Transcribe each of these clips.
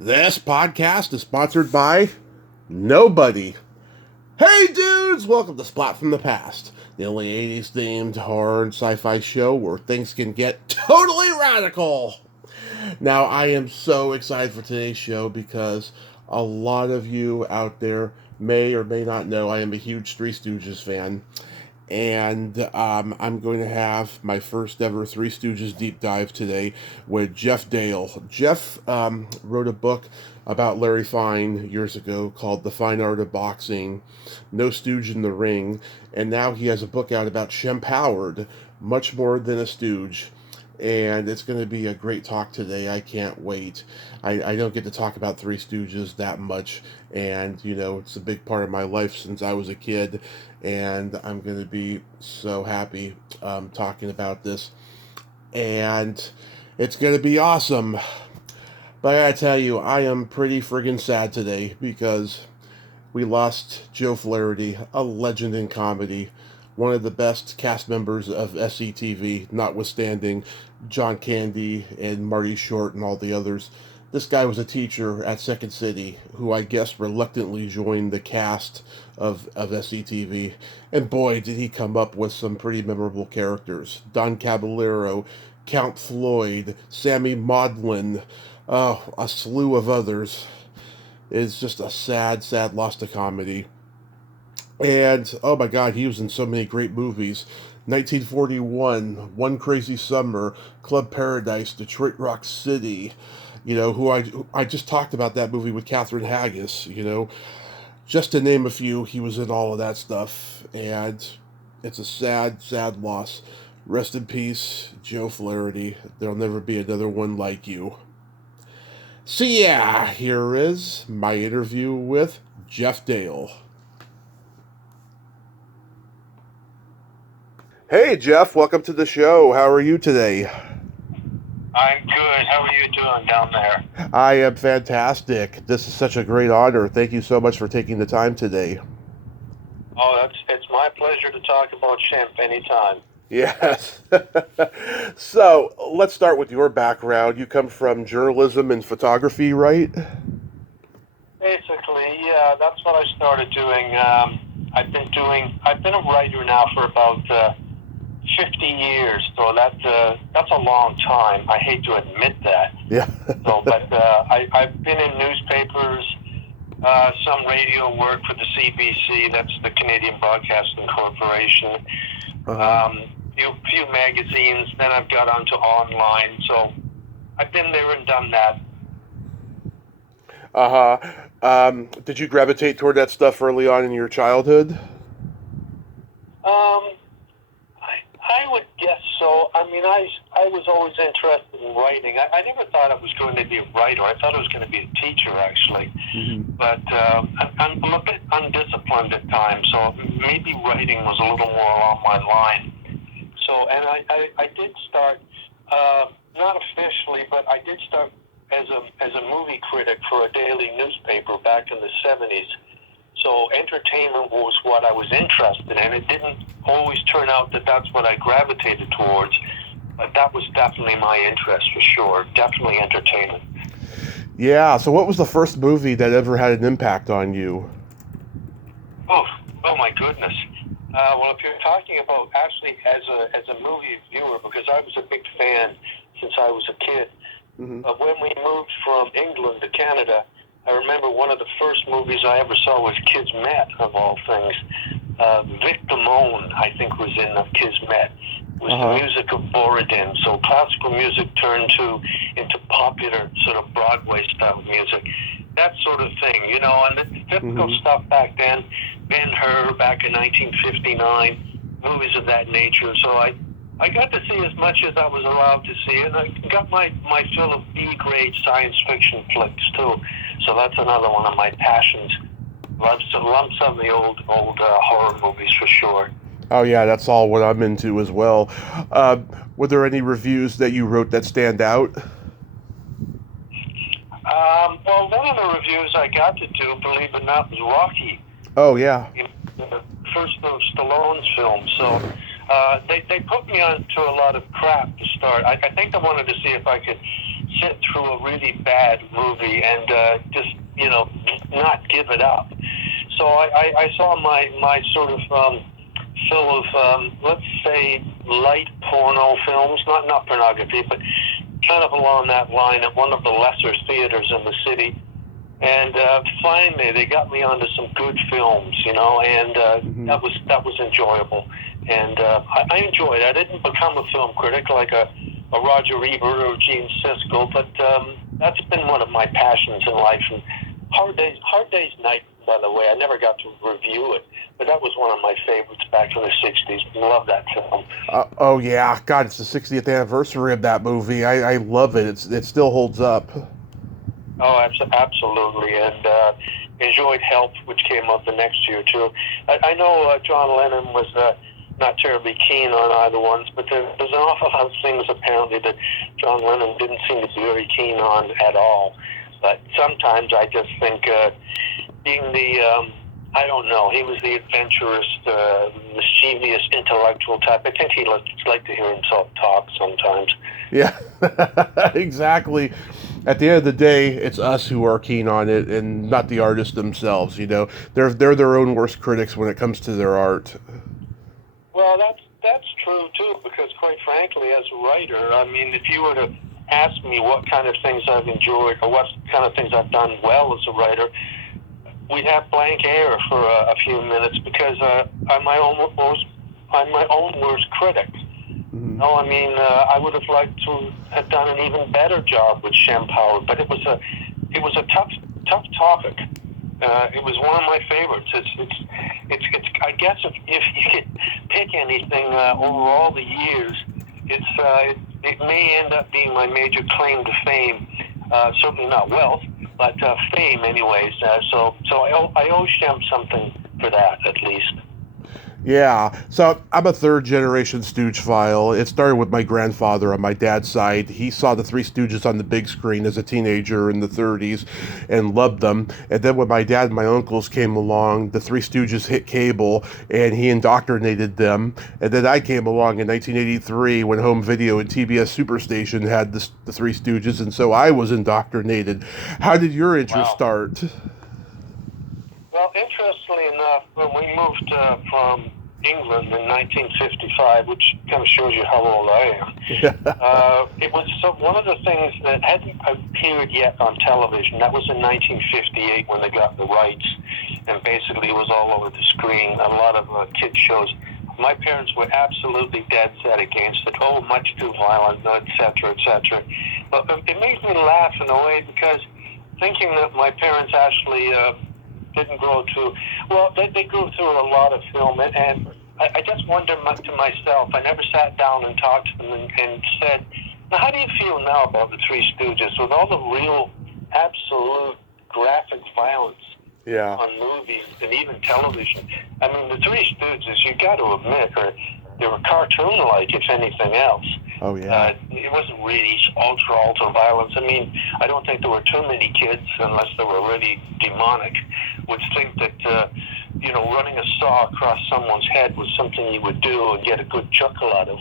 This podcast is sponsored by nobody. Hey dudes, welcome to Splat from the Past, the only 80s themed horror and sci-fi show where things can get totally radical. Now, I am so excited for today's show because a lot of you out there may or may not know I am a huge Three Stooges fan. And I'm going to have my first ever Three Stooges deep dive today with Geoff Dale. Geoff wrote a book about Larry Fine years ago called The Fine Art of Boxing, No Stooge in the Ring, and now he has a book out about Shem Howard, Much More Than a Stooge. And it's going to be a great talk today. I can't wait. I don't get to talk about Three Stooges that much, and it's a big part of my life since I was a kid, and I'm going to be so happy talking about this, and it's going to be awesome. But I gotta tell you, I am pretty friggin' sad today because we lost Joe Flaherty, a legend in comedy, one of the best cast members of SCTV, notwithstanding John Candy and Marty Short and all the others. This guy was a teacher at Second City who I guess reluctantly joined the cast of SCTV. And boy, did he come up with some pretty memorable characters. Don Caballero, Count Floyd, Sammy Maudlin, a slew of others. It's just a sad, sad loss to comedy. And, oh my God, he was in so many great movies. 1941, One Crazy Summer, Club Paradise, Detroit Rock City, who I just talked about that movie with Catherine Haggis, just to name a few, he was in all of that stuff. And it's a sad, sad loss. Rest in peace, Joe Flaherty. There'll never be another one like you. So yeah, here is my interview with Geoff Dale. Hey, Geoff, welcome to the show. How are you today? I'm good. How are you doing down there? I am fantastic. This is such a great honor. Thank you so much for taking the time today. Oh, it's my pleasure to talk about Shem anytime. Yes. So, let's start with your background. You come from journalism and photography, right? Basically, yeah, that's what I started doing. I've been a writer now for about 50 years, so that's a long time. I hate to admit that. Yeah. But I've been in newspapers, some radio work for the CBC, that's the Canadian Broadcasting Corporation, few magazines, then I've got onto online, so I've been there and done that. Did you gravitate toward that stuff early on in your childhood? I would guess so. I mean, I was always interested in writing. I never thought I was going to be a writer. I thought I was going to be a teacher, actually. Mm-hmm. But I'm a bit undisciplined at times, so maybe writing was a little more on my line. So, and I did start, not officially, but I did start as a movie critic for a daily newspaper back in the 70s. So entertainment was what I was interested in. It didn't always turn out that that's what I gravitated towards, but that was definitely my interest for sure. Definitely entertainment. Yeah, so what was the first movie that ever had an impact on you? Oh my goodness. Well, if you're talking about actually as a movie viewer, because I was a big fan since I was a kid, mm-hmm. When we moved from England to Canada, I remember one of the first movies I ever saw was Kismet, of all things. Vic Damone, I think, was in Kismet. It was the music of Borodin. So classical music turned into popular sort of Broadway-style music. That sort of thing, and the typical stuff back then, Ben-Hur back in 1959, movies of that nature. So I got to see as much as I was allowed to see, and I got my fill of B-grade science fiction flicks, too. So that's another one of my passions. Love some of the old horror movies for sure. Oh yeah, that's all what I'm into as well. Were there any reviews that you wrote that stand out? Well, one of the reviews I got to do, believe it or not, was Rocky. Oh yeah. The first of Stallone's films. So they put me on to a lot of crap to start. I think I wanted to see if I could sit through a really bad movie and just, not give it up. So I saw my sort of fill of, let's say, light porno films, not pornography, but kind of along that line at one of the lesser theaters in the city. And finally, they got me onto some good films, and that was enjoyable. And I enjoyed it. I didn't become a film critic like a Roger Ebert or Gene Siskel, but that's been one of my passions in life. And Hard Day's Night, by the way, I never got to review it, but that was one of my favorites back in the 60s. Love that film. Oh, yeah. God, it's the 60th anniversary of that movie. I love it. It still holds up. Oh, absolutely. And enjoyed Help, which came up the next year, too. I know John Lennon was not terribly keen on either ones, but there's an awful lot of things, apparently, that John Lennon didn't seem to be very keen on at all. But sometimes I just think being the, I don't know, he was the adventurous, mischievous, intellectual type. I think he liked to hear himself talk sometimes. Yeah, exactly. At the end of the day, it's us who are keen on it and not the artists themselves, They're their own worst critics when it comes to their art. Well, that's true, too, because quite frankly, as a writer, I mean, if you were to ask me what kind of things I've enjoyed or what kind of things I've done well as a writer, we'd have blank air for a few minutes because I'm my own worst critic. Mm-hmm. No, I mean, I would have liked to have done an even better job with Shem Power, but it was a tough topic. It was one of my favorites. It's I guess if you could pick anything over all the years, it may end up being my major claim to fame. Certainly not wealth, but fame, anyways. So I owe Shem something for that, at least. Yeah, so I'm a third-generation Stoogeophile. It started with my grandfather on my dad's side. He saw the Three Stooges on the big screen as a teenager in the 30s and loved them. And then when my dad and my uncles came along, the Three Stooges hit cable, and he indoctrinated them. And then I came along in 1983 when home video and TBS Superstation had the Three Stooges, and so I was indoctrinated. How did your interest start? Well, interestingly enough, when we moved from England in 1955, which kind of shows you how old I am, it was one of the things that hadn't appeared yet on television. That was in 1958 when they got the rights, and basically it was all over the screen, a lot of kids shows. My parents were absolutely dead set against it. Oh, much too violent, et cetera, et cetera. But it made me laugh in a way because thinking that my parents actually didn't grow through, well, they grew through a lot of film, and I just wonder to myself, I never sat down and talked to them and said, now, how do you feel now about the Three Stooges with all the real, absolute graphic violence on movies and even television? I mean, the Three Stooges, you got to admit, they were cartoon-like, if anything else. Oh, yeah. It wasn't really ultra violence. I mean, I don't think there were too many kids, unless they were really demonic, would think that, running a saw across someone's head was something you would do and get a good chuckle out of.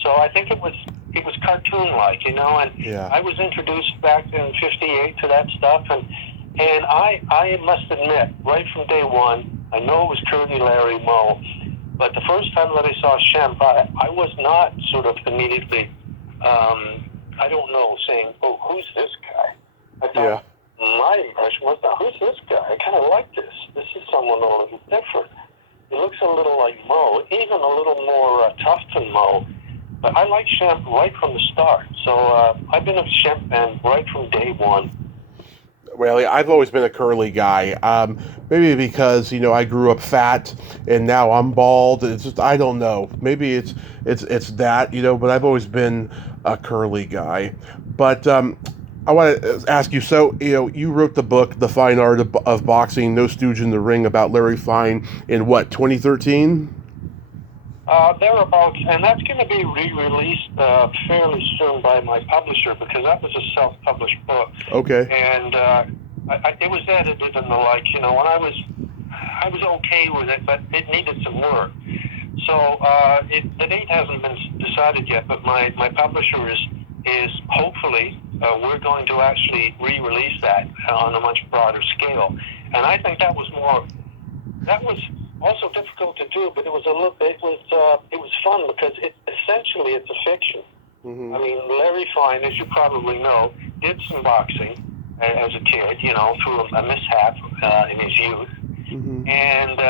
So I think it was cartoon-like, and I was introduced back in 58 to that stuff, and I must admit, right from day one, I know it was Curly, Larry, Moe, but the first time that I saw Shem, I was not sort of immediately, saying, oh, who's this guy? I thought my impression was, now, who's this guy? I kind of like this. This is someone a little different. He looks a little like Moe, even a little more tough than Moe. But I like Shem right from the start. So I've been a Shem fan right from day one. Well, I've always been a curly guy. Maybe because I grew up fat and now I'm bald. It's just, I don't know. Maybe it's that, But I've always been a curly guy. But I want to ask you. So you wrote the book, The Fine Art of Boxing: No Stooge in the Ring, about Larry Fine in what, 2013? Thereabouts, and that's going to be re-released fairly soon by my publisher because that was a self-published book. Okay. And it was edited and the like. When I was okay with it, but it needed some work. So the date hasn't been decided yet, but my publisher is hopefully we're going to actually re-release that on a much broader scale. And I think that was also difficult to do, but it was fun because essentially it's a fiction. Mm-hmm. I mean, Larry Fine, as you probably know, did some boxing as a kid, through a mishap in his youth. Mm-hmm. And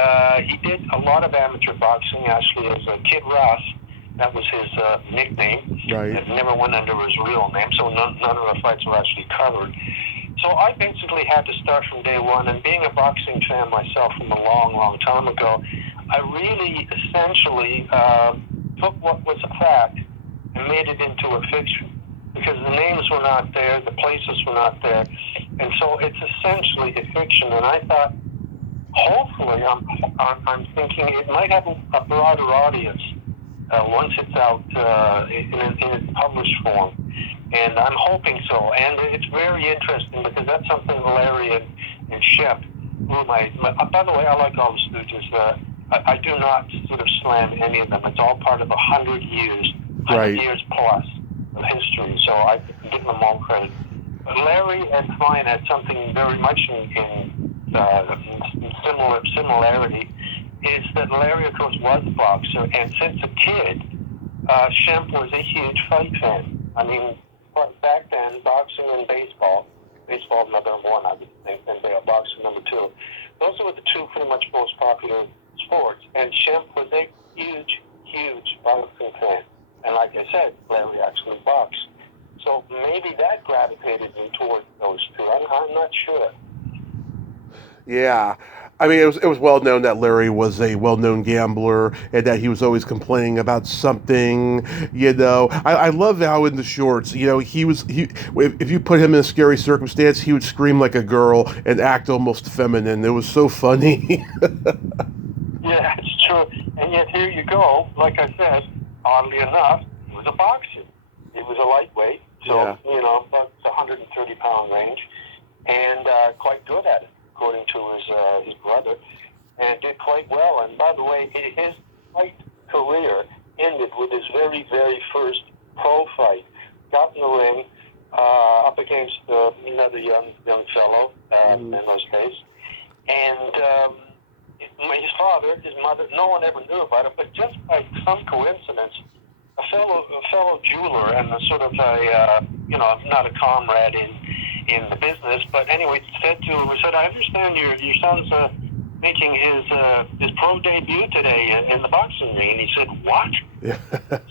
he did a lot of amateur boxing, actually, as a Kid Ross. That was his nickname. Right. It never went under his real name, so none of the fights were actually covered. So I basically had to start from day one, and being a boxing fan myself from a long, long time ago, I really essentially took what was a fact and made it into a fiction, because the names were not there, the places were not there, and so it's essentially a fiction. And I thought, hopefully, I'm thinking it might have a broader audience once it's out in its published form. And I'm hoping so. And it's very interesting because that's something Larry and Shep, by the way, I like all the Stooges. I do not sort of slam any of them. It's all part of 100 years, 100 years plus of history. So I give them all credit. But Larry and Fine had something very much in similarity, is that Larry, of course, was a boxer, and since a kid, Shemp was a huge fight fan. I mean, back then, boxing and baseball number one, I would think, and boxing number two. Those were the two pretty much most popular sports, and Shemp was a huge, huge boxing fan. And like I said, Larry actually boxed. So maybe that gravitated me towards those two. I'm not sure. Yeah. I mean, it was well known that Larry was a well-known gambler and that he was always complaining about something. I love how in the shorts, if you put him in a scary circumstance, he would scream like a girl and act almost feminine. It was so funny. Yeah, it's true. And yet here you go. Like I said, oddly enough, he was a boxer. He was a lightweight, so about the 130-pound range, and quite good at it, according to his brother, and did quite well. And by the way, his fight career ended with his very, very first pro fight. Got in the ring up against another young fellow in those days, and his father, his mother, no one ever knew about it, but just by some coincidence, a fellow jeweler and a sort of not a comrade in the business, but anyway, said, I understand your son's making his pro debut today in the boxing ring. And he said, what? Yeah.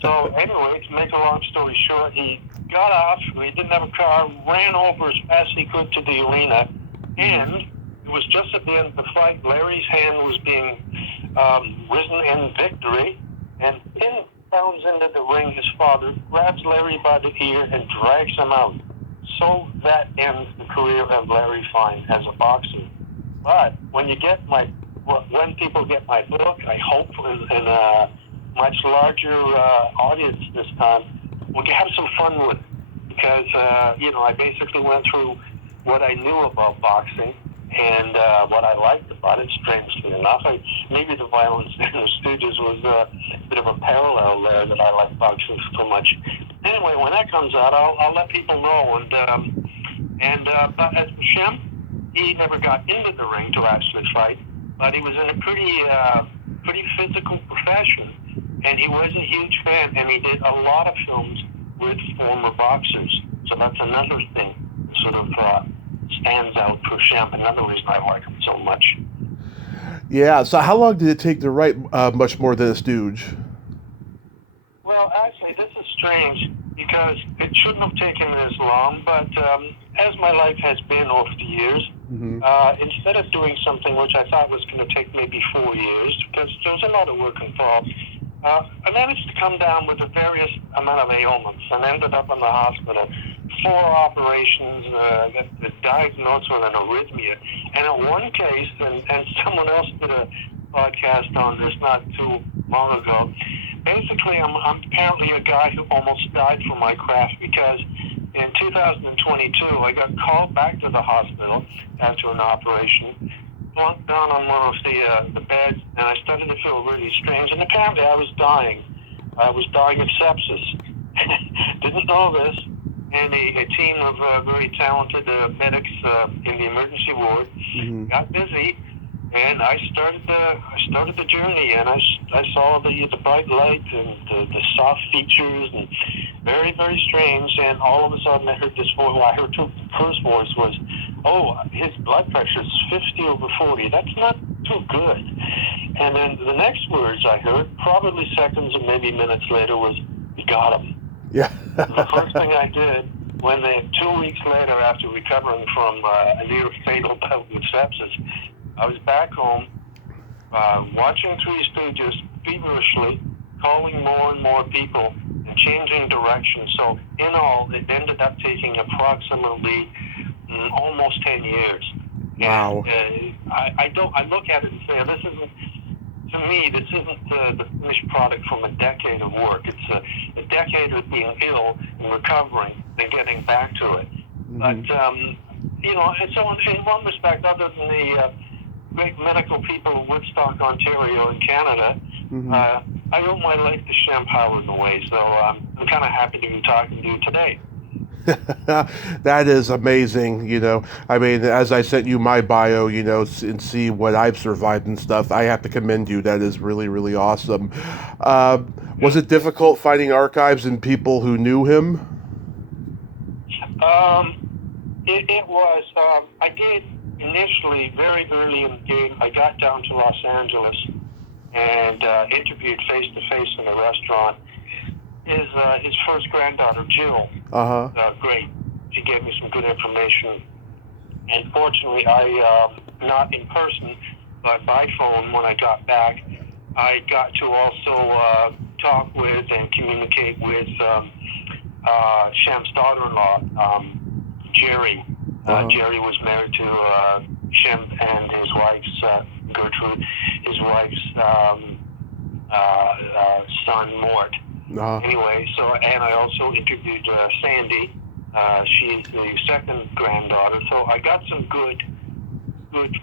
So anyway, to make a long story short, he got off, he didn't have a car, ran over as fast as he could to the arena, and it was just at the end of the fight, Larry's hand was being risen in victory, and in bounds into the ring, his father grabs Larry by the ear and drags him out. So that ends the career of Larry Fine as a boxer. But when people get my book, I hope in a much larger audience this time, we'll have some fun with it. Because, I basically went through what I knew about boxing and what I liked about it, strangely enough. Maybe the violence in the Stooges was a bit of a parallel there, that I like boxing so much. Anyway, when that comes out, I'll let people know. But as for Shemp, he never got into the ring to actually fight, but he was in a pretty physical profession, and he was a huge fan, and he did a lot of films with former boxers. So that's another thing that sort of stands out for Shemp. Another reason I like him so much. Yeah. So how long did it take to write Much More Than a Stooge? Well, actually, this is strange because it shouldn't have taken this long, but as my life has been over the years, instead of doing something which I thought was going to take maybe 4 years, because there was a lot of work involved, I managed to come down with a various amount of ailments and ended up in the hospital. 4 operations, got diagnosed with an arrhythmia. And in one case, and someone else did a podcast on this not too long ago, basically I'm apparently a guy who almost died for my craft, because in 2022 I got called back to the hospital after an operation, plunked down on one of the beds, and I started to feel really strange, and apparently I was dying. I was dying of sepsis. Didn't know this, and a team of very talented medics in the emergency ward got busy, and I started the journey, and I saw the bright light and the soft features, and very, very strange. And all of a sudden, I heard this voice. Well, I heard the first voice was, "Oh, his blood pressure is 50/40. That's not too good." And then the next words I heard, probably seconds or maybe minutes later, was, "You got him." Yeah. The first thing I did, 2 weeks later, after recovering from a near fatal bout with sepsis, I was back home watching Three Stooges feverishly, calling more and more people, and changing direction. So in all, it ended up taking approximately almost 10 years. Wow. And I look at it and say, this isn't. To me, this isn't the finished product from a decade of work. It's a decade of being ill and recovering and getting back to it. But, and so in one respect, other than the great medical people of Woodstock, Ontario, and Canada, I owe my life to Shem Howard in a way. So I'm kind of happy to be talking to you today. That is amazing, I mean, as I sent you my bio, and see what I've survived and stuff, I have to commend you. That is really, really awesome. Was it difficult finding archives and people who knew him? It was. I did initially, very early in the game, I got down to Los Angeles and interviewed face-to-face in a restaurant his first granddaughter, Jill. Great. She gave me some good information. And fortunately, not in person, but by phone when I got back, I got to also talk with and communicate with Shem's daughter-in-law, Jerry. Jerry was married to Shem and his wife's, Gertrude, his wife's son, Mort. Anyway, and I also interviewed Sandy. She's the second granddaughter. So I got some good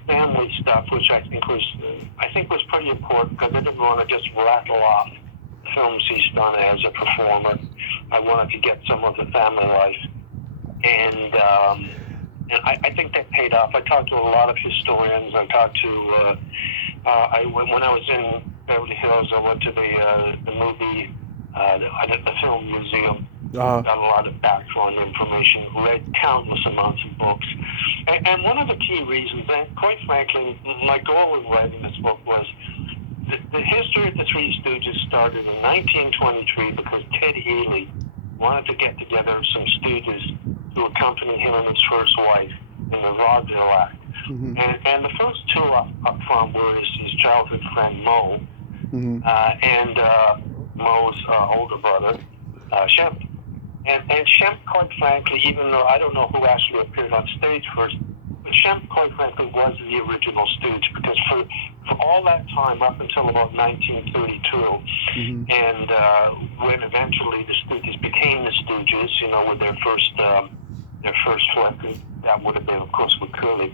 family stuff, which I think was pretty important, because I didn't want to just rattle off films he's done as a performer. I wanted to get some of the family life, and I think that paid off. I talked to a lot of historians. I talked to when I was in Beverly Hills, I went to the movie. The film museum, got a lot of background information, read countless amounts of books. And one of the key reasons, and quite frankly, my goal in writing this book was the history of the Three Stooges started in 1923 because Ted Healy wanted to get together some Stooges to accompany him and his first wife in the Vaudeville Act. And the first two up front were his childhood friend Mo, and Mo's older brother, Shem. And Shem, quite frankly, even though I don't know who actually appeared on stage first, but Shem, quite frankly, was the original Stooge, because for all that time, up until about 1932, and when eventually the Stooges became the Stooges, with their first flip, that would have been, of course, with Curly.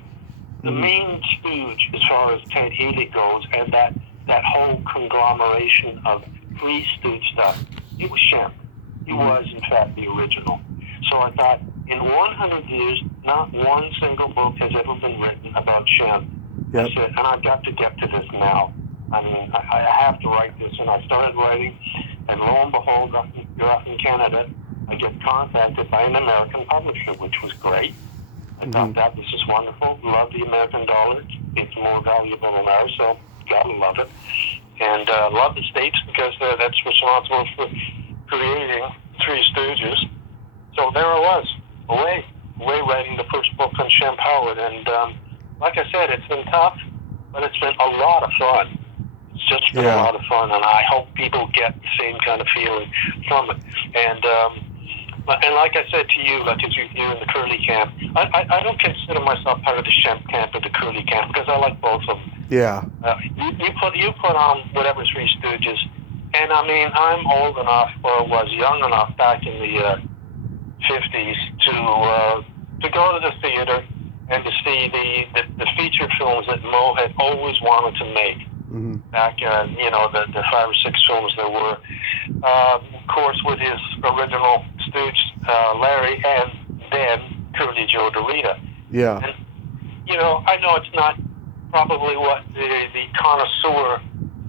The main Stooge, as far as Ted Healy goes, and that whole conglomeration of Three Stooge stuff, it was Shem. He was, in fact, the original. So I thought, in 100 years, not one single book has ever been written about Shem. I said, and I've got to get to this now. I mean, I have to write this. And I started writing, and lo and behold, you're up in Canada, I get contacted by an American publisher, which was great. I thought that this is wonderful. Love the American dollar. It's more valuable than ours, so gotta love it. And love the States, because that's responsible for creating Three Stooges. So there I was, away writing the first book on Shem Howard. And like I said, it's been tough, but it's been a lot of fun. It's just been a lot of fun, and I hope people get the same kind of feeling from it. And like I said to you, like as you in the Curly camp, I don't consider myself part of the Shem camp or the Curly camp, because I like both of them. Yeah. You put on whatever Three Stooges, and I mean, I'm old enough, or was young enough back in the 50s to go to the theater and to see the feature films that Mo had always wanted to make. Back, the 5 or 6 films there were. Of course, with his original Stooge Larry, and then Curly Joe DeRita. Yeah. And, I know it's not probably what the connoisseur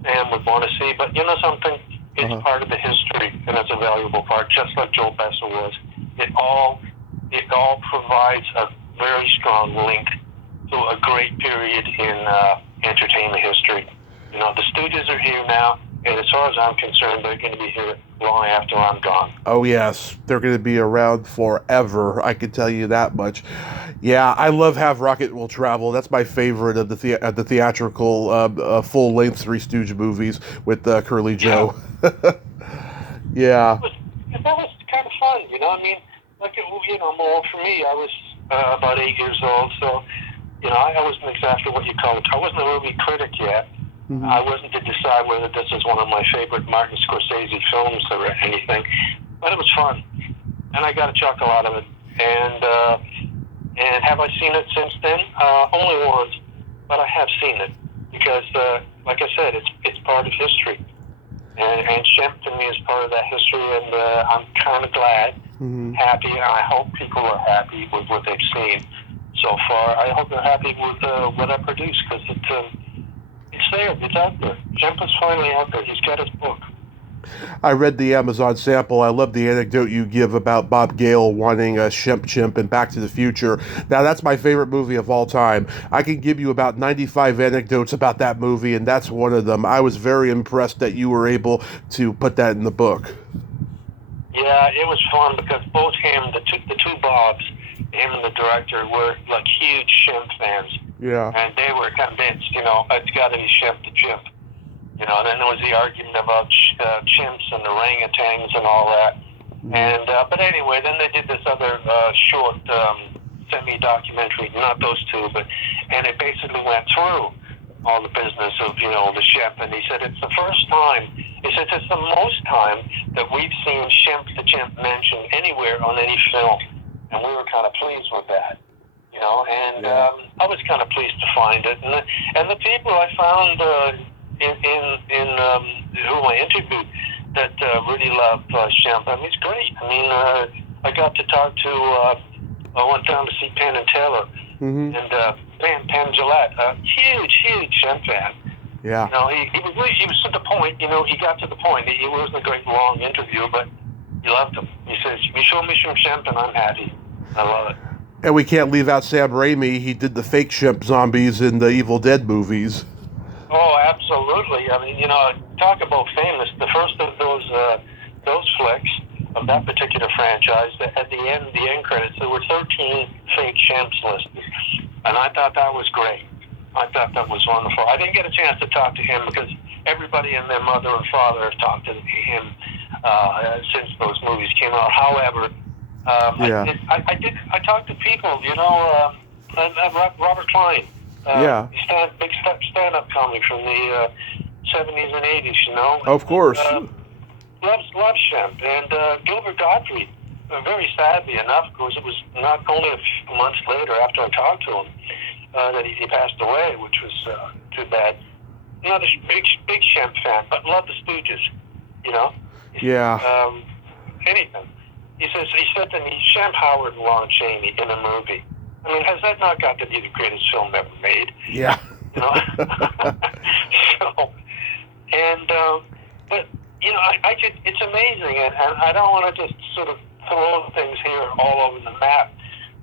fan would want to see, but you know something? It's part of the history, and it's a valuable part, just like Joe Besser was. It all provides a very strong link to a great period in entertainment history. The Stooges are here now, and as far as I'm concerned, they're going to be here long after I'm gone. Oh, yes. They're going to be around forever. I can tell you that much. Yeah, I love Have Rocket Will Travel. That's my favorite of the theatrical full-length Three Stooge movies with Curly Joe. Yeah. That was kind of fun, more for me, I was about 8 years old, so, I wasn't exactly what you call it. I wasn't a movie critic yet. Mm-hmm. I wasn't to decide whether this is one of my favorite Martin Scorsese films or anything, but it was fun, and I got a chuckle out of it. And have I seen it since then? Only once, but I have seen it because, like I said, it's part of history, and Shemp to me is part of that history, and I'm kind of glad, happy, and I hope people are happy with what they've seen so far. I hope they're happy with what I produce, because it's there, it's out there. Shemp is finally out there. He's got his book. I read the Amazon sample. I love the anecdote you give about Bob Gale wanting a Shemp Chimp in Back to the Future. Now, that's my favorite movie of all time. I can give you about 95 anecdotes about that movie, and that's one of them. I was very impressed that you were able to put that in the book. Yeah, it was fun because both the two Bobs, him and the director, were like huge Shemp fans. Yeah. And they were convinced, it's got to be Shemp the Chimp. And then there was the argument about chimps and orangutans and all that. And but anyway, then they did this other short semi-documentary, not those two, and it basically went through all the business of the Shemp. And he said it's the first time. He said it's the most time that we've seen Shemp the Chimp mentioned anywhere on any film, and we were kind of pleased with that. And I was kind of pleased to find it, and the people I found. In who I interviewed that really love Shemp. I mean, it's great. I mean, I got to talk to I went down to see Penn and Teller, and Penn Jillette, a huge Shemp fan. Yeah. He was to the point. He got to the point. It wasn't a great long interview, but he loved him. He says, "You show me some Shemp, and I'm happy." I love it. And we can't leave out Sam Raimi. He did the fake Shemp zombies in the Evil Dead movies. Oh, absolutely. I mean, talk about famous. The first of those flicks of that particular franchise, at the end credits, there were 13 fake Shemps listed. And I thought that was great. I thought that was wonderful. I didn't get a chance to talk to him because everybody and their mother and father have talked to him since those movies came out. However, I talked to people, Robert Klein. Big stand-up comic from the 70s and 80s, Of course. Loves Shemp. And Gilbert Gottfried, very sadly enough, because it was not only a few months later after I talked to him that he passed away, which was too bad. Another big Shemp fan, but loved the Stooges, Yeah. Anything. He said to me, Shemp, Howard, and Lon Chaney in a movie. I mean, has that not got to be the greatest film ever made? Yeah. It's amazing, and I don't want to just sort of throw things here all over the map.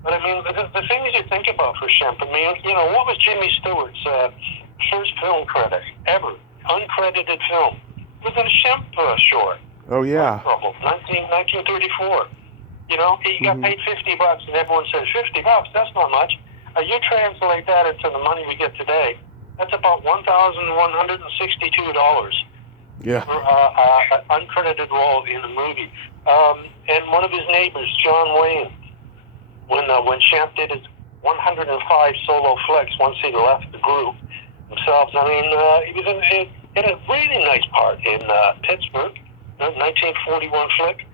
But I mean, the things you think about for Shemp, I mean, what was Jimmy Stewart's first film credit ever? Uncredited film. It was in a Shemp short. Oh, yeah. 1934. He got paid $50, and everyone says, $50, that's not much. You translate that into the money we get today, that's about $1,162. Yeah. For an uncredited role in the movie. And one of his neighbors, John Wayne, when Shemp did his 105 solo flicks once he left the group themselves, I mean, he was in a really nice part in Pittsburgh, 1941 flick.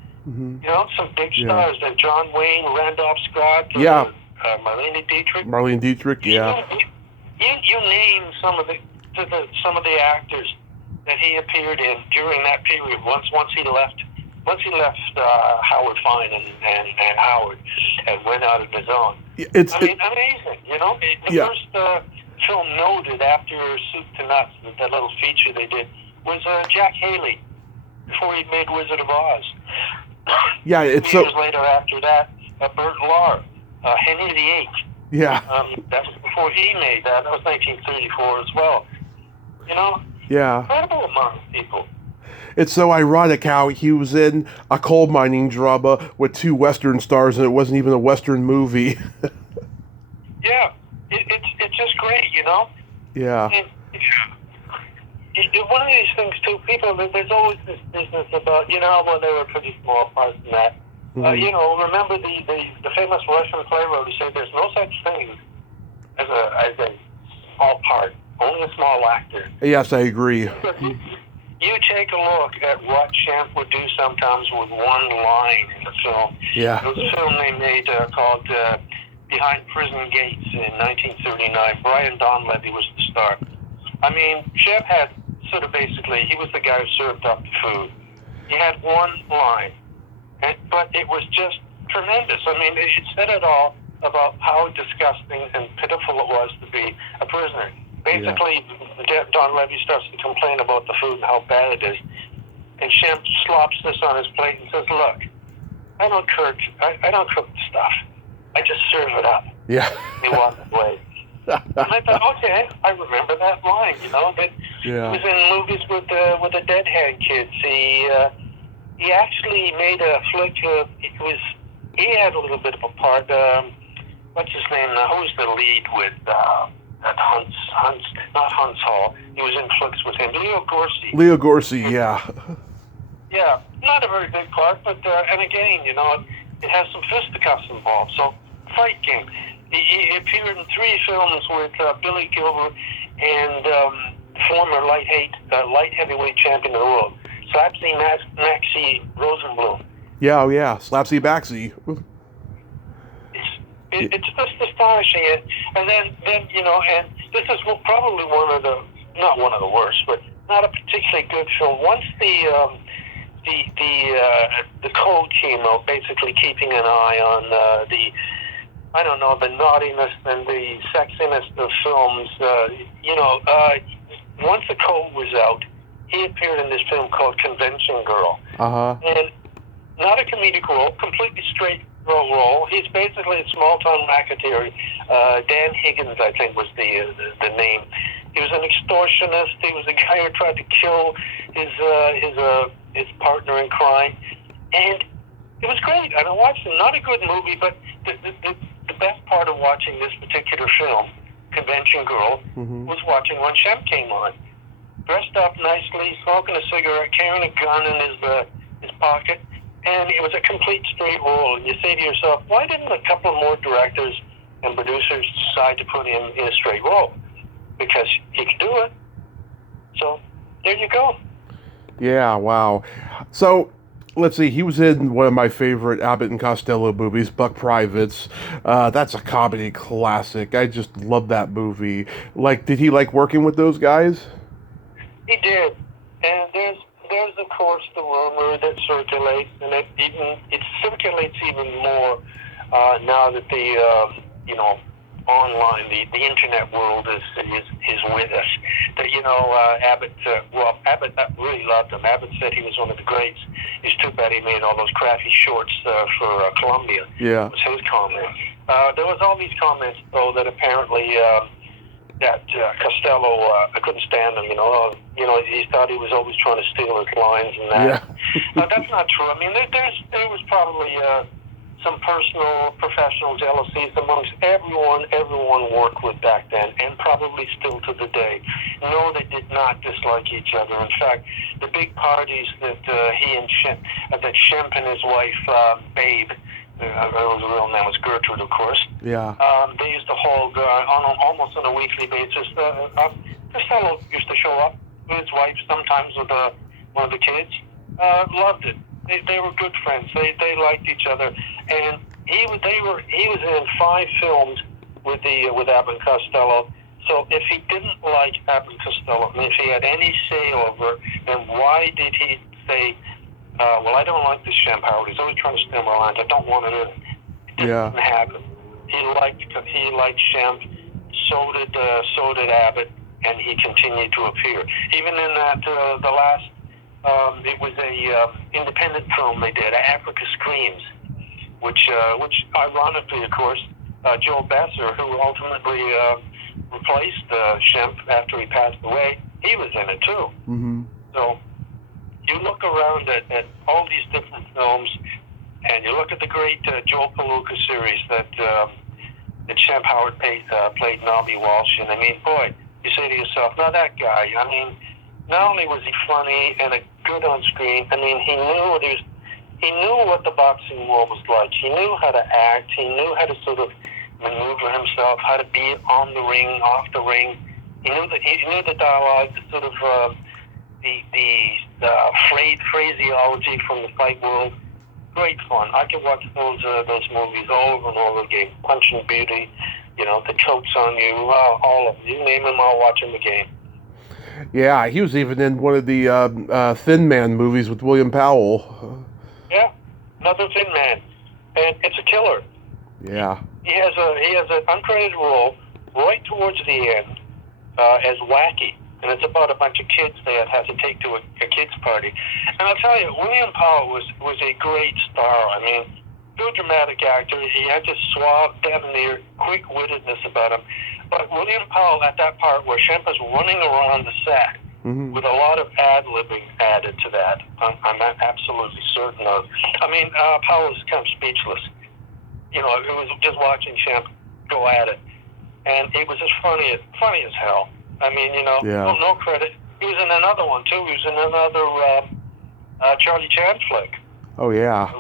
Some big stars there. John Wayne, Randolph Scott, Marlene Dietrich. Marlene Dietrich, yeah. You name some of the actors that he appeared in during that period. Once he left once he left Howard Fine and Howard and went out on his own. Amazing. You know, the first film noted after Soup to Nuts, that little feature they did, was Jack Haley before he made Wizard of Oz. Yeah, it's years later after that, Bert Lahr, Henry VIII. Yeah. That was before he made that. That was 1934 as well. You know? Yeah. Incredible amount of people. It's so ironic how he was in a coal mining drama with 2 Western stars, and it wasn't even a Western movie. Yeah. It's just great, you know? Yeah. One of these things, too, people, there's always this business about, you know, well, they were pretty small parts in that. You know, remember the famous Russian playwright who said there's no such thing as a small part, only a small actor. Yes, I agree. You take a look at what Champ would do sometimes with one line in the film. Yeah. There was a film they made called Behind Prison Gates in 1939. Brian Donlevy was the star. I mean, Champ had sort of basically, he was the guy who served up the food. He had one line, but it was just tremendous. I mean, it said it all about how disgusting and pitiful it was to be a prisoner. Basically, Don Levy starts to complain about the food and how bad it is. And Champ slops this on his plate and says, look, I don't cook the stuff. I just serve it up. Yeah. He walked away. And I thought, okay, I remember that line, you know. But he was in movies with the Dead Hand Kids. He actually made a flick. He had a little bit of a part. What's his name now? Who's the lead with at not Hunts Hall? He was in flicks with him. Leo Gorcey. Yeah. Yeah, not a very big part, but and again, you know, it has some fisticuffs involved. So, fight game. He appeared in 3 films with Billy Gilbert and former light heavyweight champion of the world, Slapsy Maxie Rosenblum. Yeah, Slapsy Maxie. It's just astonishing. And then you know, and this is probably not one of the worst, but not a particularly good film. Once the code came out, basically keeping an eye on the naughtiness and the sexiness of films. Once the code was out, he appeared in this film called Convention Girl. And not a comedic role, completely straight role. He's basically a small-town racketeer. Dan Higgins, I think, was the name. He was an extortionist. He was a guy who tried to kill his partner in crime. And it was great. I watched it. Not a good movie, but the best part of watching this particular film, Convention Girl, was watching when Champ came on. Dressed up nicely, smoking a cigarette, carrying a gun in his pocket, and it was a complete straight role. And you say to yourself, why didn't a couple more directors and producers decide to put him in a straight role? Because he could do it. So, there you go. Yeah, wow. So, let's see, he was in one of my favorite Abbott and Costello movies, Buck Privates. That's a comedy classic. I just love that movie. Did he like working with those guys? He did. And there's of course the rumor that circulates, and it circulates even more now that the online, the internet world is with us. That Abbott really loved him. Abbott said he was one of the greats. It's too bad he made all those crappy shorts for Columbia. Yeah, was his comment. There was all these comments though that apparently that Costello, I couldn't stand him. He thought he was always trying to steal his lines and that. Yeah. That's not true. I mean, there was probably some personal, professional jealousies amongst everyone worked with back then, and probably still to the day. No, they did not dislike each other. In fact, the big parties that he and Shemp and his wife, Babe, her real name was Gertrude, of course. Yeah. They used to hold almost on a weekly basis. Costello used to show up with his wife, sometimes with one of the kids. Loved it. They were good friends. They liked each other, and he was in 5 films with Abbott and Costello. So if he didn't like Abbott and Costello, and if he had any say over, then why did he say well, I don't like this Shemp Howard. He's always trying to steal my lines. I don't want it in. It didn't happen. He liked Shemp. So did Abbott, and he continued to appear. Even in that the last, it was a independent film they did, Africa Screams, which ironically, of course, Joe Besser, who ultimately replaced Shemp after he passed away, he was in it too. Mm-hmm. So you look around at all these different films, and you look at the great Joe Palooka series that Shemp Howard played Nobby Walsh, and I mean, boy, you say to yourself, now that guy, I mean, not only was he funny and good on screen, I mean, he knew what the boxing world was like. He knew how to act. He knew how to sort of maneuver himself, how to be on the ring, off the ring. He knew the dialogue, the sort of the phraseology from the fight world. Great fun. I could watch those movies over and over again. Punch and Beauty, The Coats on You, all of them. You name them, I'll watch them again. Yeah, he was even in one of the Thin Man movies with William Powell. Yeah, another Thin Man, and it's a killer. Yeah. He has an uncredited role right towards the end as Wacky. And it's about a bunch of kids they had to take to a kids' party. And I'll tell you, William Powell was a great star. I mean, good dramatic actor. He had this suave, debonair, quick-wittedness about him. But William Powell, at that part where Shemp is running around the set, mm-hmm. with a lot of ad-libbing added to that, I'm absolutely certain of. I mean, Powell was kind of speechless. It was just watching Shemp go at it. And it was as funny as hell. I mean, no credit. He was in another one, too. He was in another Charlie Chan flick. Oh, yeah.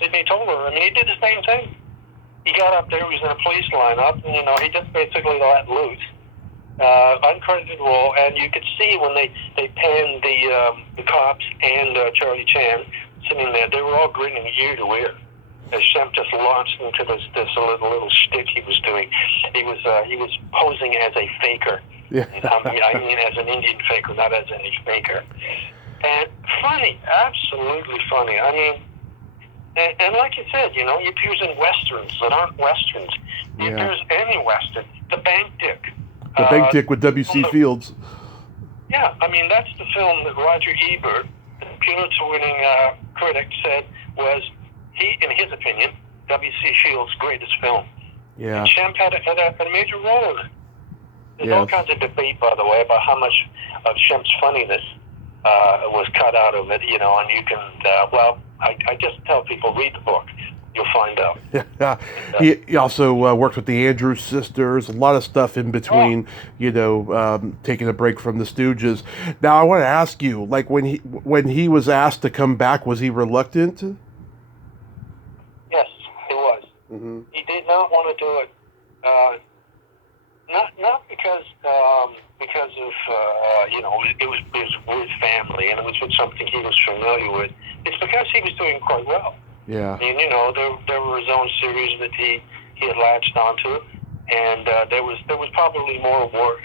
Sidney Toler. I mean, he did the same thing. He got up there, he was in a police lineup, and, he just basically let loose. Uncredited role, and you could see when they panned the cops and Charlie Chan sitting there, they were all grinning ear to ear. As Shemp just launched into this little shtick he was doing. He was posing as a faker. Yeah. I mean as an Indian faker, not as any faker. And funny, absolutely funny. I mean, and like you said, he appears in westerns that aren't westerns. He appears any western. The Bank Dick. The Bank Dick with W.C. Fields. Yeah, I mean, that's the film that Roger Ebert, the Pulitzer-winning critic, said was, in his opinion, W.C. Fields' greatest film. Yeah. And Shemp had a major role in it. There's all kinds of debate, by the way, about how much of Shemp's funniness was cut out of it, and you can, I just tell people, read the book. You'll find out. Yeah. He also worked with the Andrews sisters, a lot of stuff in between, taking a break from the Stooges. Now, I want to ask you, like, when he was asked to come back, was he reluctant? Yes, he was. Mm-hmm. He did not want to do it. Not because of it was with family and it was with something he was familiar with. It's because he was doing quite well. Yeah. I mean, there were his own series that he had latched onto, and there was probably more work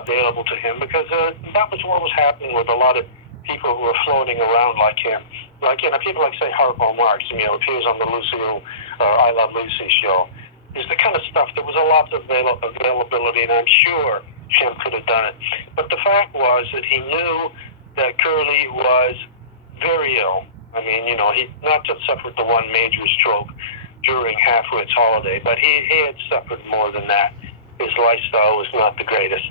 available to him because that was what was happening with a lot of people who were floating around like him. Like, people like, say, Harpo Marx, appears on the Lucille I Love Lucy show. Is the kind of stuff, there was a lot of availability, and I'm sure Shemp could have done it. But the fact was that he knew that Curly was very ill. I mean, he not just suffered the one major stroke during Halfwit's holiday, but he had suffered more than that. His lifestyle was not the greatest,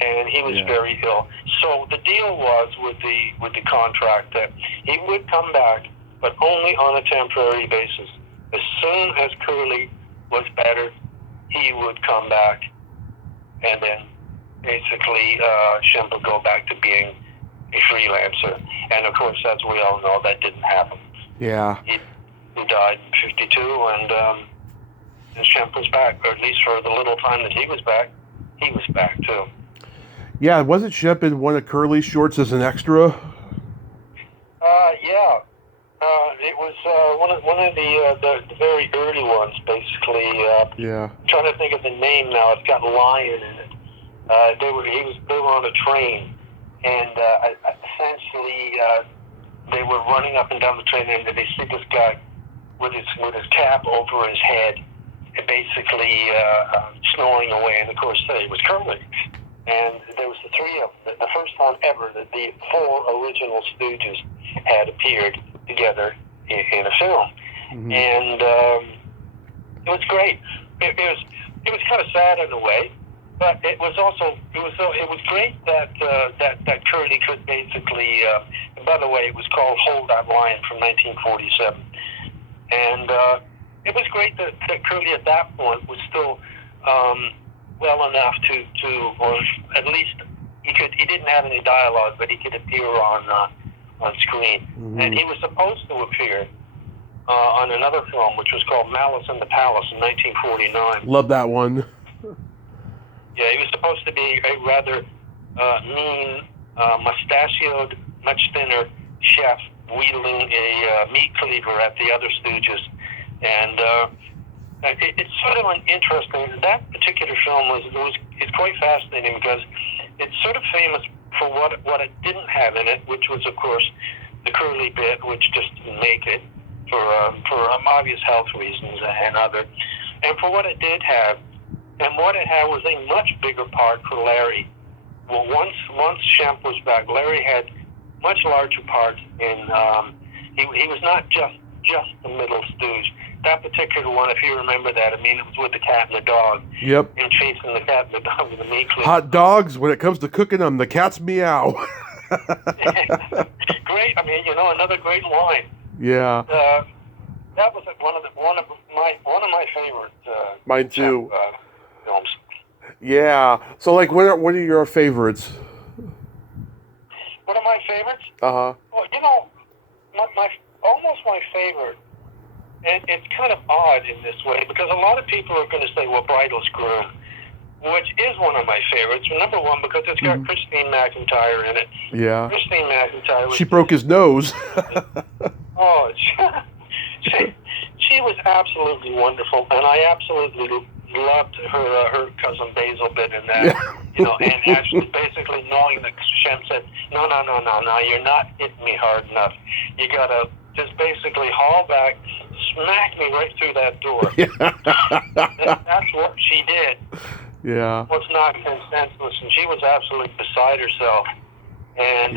and he was very ill. So the deal was with the contract that he would come back, but only on a temporary basis. As soon as Curly was better, he would come back, and then basically Shemp would go back to being a freelancer. And of course, as we all know, that didn't happen. Yeah. He died in 52, and Shemp was back, or at least for the little time that he was back too. Yeah, wasn't Shemp in one of Curly's shorts as an extra? Yeah. It was one of the very early ones, basically. Yeah. I'm trying to think of the name now. It's got Lion in it. They were on a train, and essentially they were running up and down the train, and they see this guy with his cap over his head, and basically snoring away. And of course, it was Curly. And there was the three of them. The first time ever that the four original Stooges had appeared together in a film, and it was great. It was kind of sad in a way, but it was great that that Curly could basically. By the way, it was called Hold That Line from 1947, and it was great that Curly at that point was still well enough to, or at least he didn't have any dialogue, but he could appear on screen, and he was supposed to appear on another film, which was called Malice in the Palace in 1949. Love that one. Yeah, he was supposed to be a rather mean, mustachioed, much thinner chef wheeling a meat cleaver at the other Stooges. And it's sort of interesting. That particular film is quite fascinating because it's sort of famous for what it didn't have in it, which was, of course, the Curly bit, which just didn't make it for obvious health reasons and other. And for what it did have, and what it had was a much bigger part for Larry. Well, once Shemp was back, Larry had much larger parts in. He was not just the middle stooge. That particular one, if you remember that, I mean, it was with the cat and the dog. Yep. And chasing the cat and the dog with the meat cleaver. Hot dogs, when it comes to cooking them, the cats meow. Great. I mean, another great line. Yeah. That was one of my favorite. Mine too. Films. Yeah. So, like, what are your favorites? What are my favorites? Uh-huh. Well, almost my favorite. It's kind of odd in this way because a lot of people are going to say, well, Bridal's Groom, which is one of my favorites. Number one, because it's got Christine McIntyre in it. Yeah. Christine McIntyre. She broke his nose. Oh, she was absolutely wonderful, and I absolutely loved her cousin Basil bit in that. Yeah. And actually basically knowing that Shem said, no, you're not hitting me hard enough. You got to just basically haul back, smack me right through that door. Yeah. That's what she did. Yeah. Was knocked senseless, and she was absolutely beside herself. And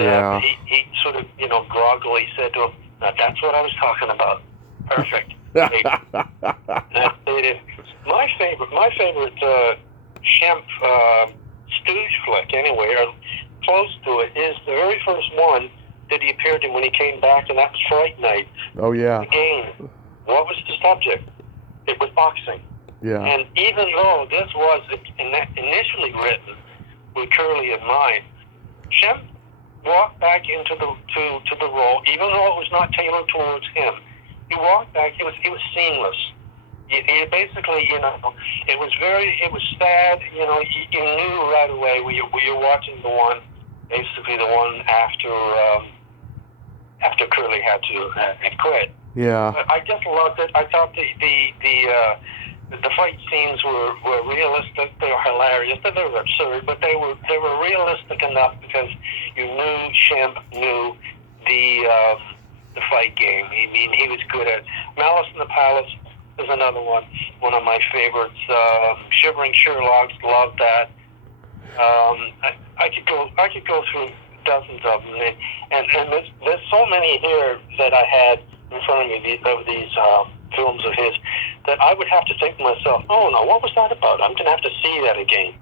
he sort of, groggily said to him, now that's what I was talking about. Perfect. My favorite Shemp Stooge flick, anyway, or close to it, is the very first one that he appeared in when he came back, and that was Fright Night. Oh, yeah. Again, what was the subject? It was boxing. Yeah. And even though this was initially written with Curly in mind, Shemp walked back into the role, even though it was not tailored towards him. He walked back. It was seamless. He basically, it was sad. You knew right away when you're watching the one after Curly had quit. Yeah. But I just loved it. I thought the fight scenes were realistic. They were hilarious. They were absurd, but they were realistic enough because you knew Shemp knew the fight game. I mean, he was good at Malice in the Palace. Is another one of my favorites. Shivering Sherlocks, loved that. I could go through dozens of them, and there's so many here that I had in front of me of these films of his that I would have to think to myself, oh no, what was that about? I'm gonna have to see that again.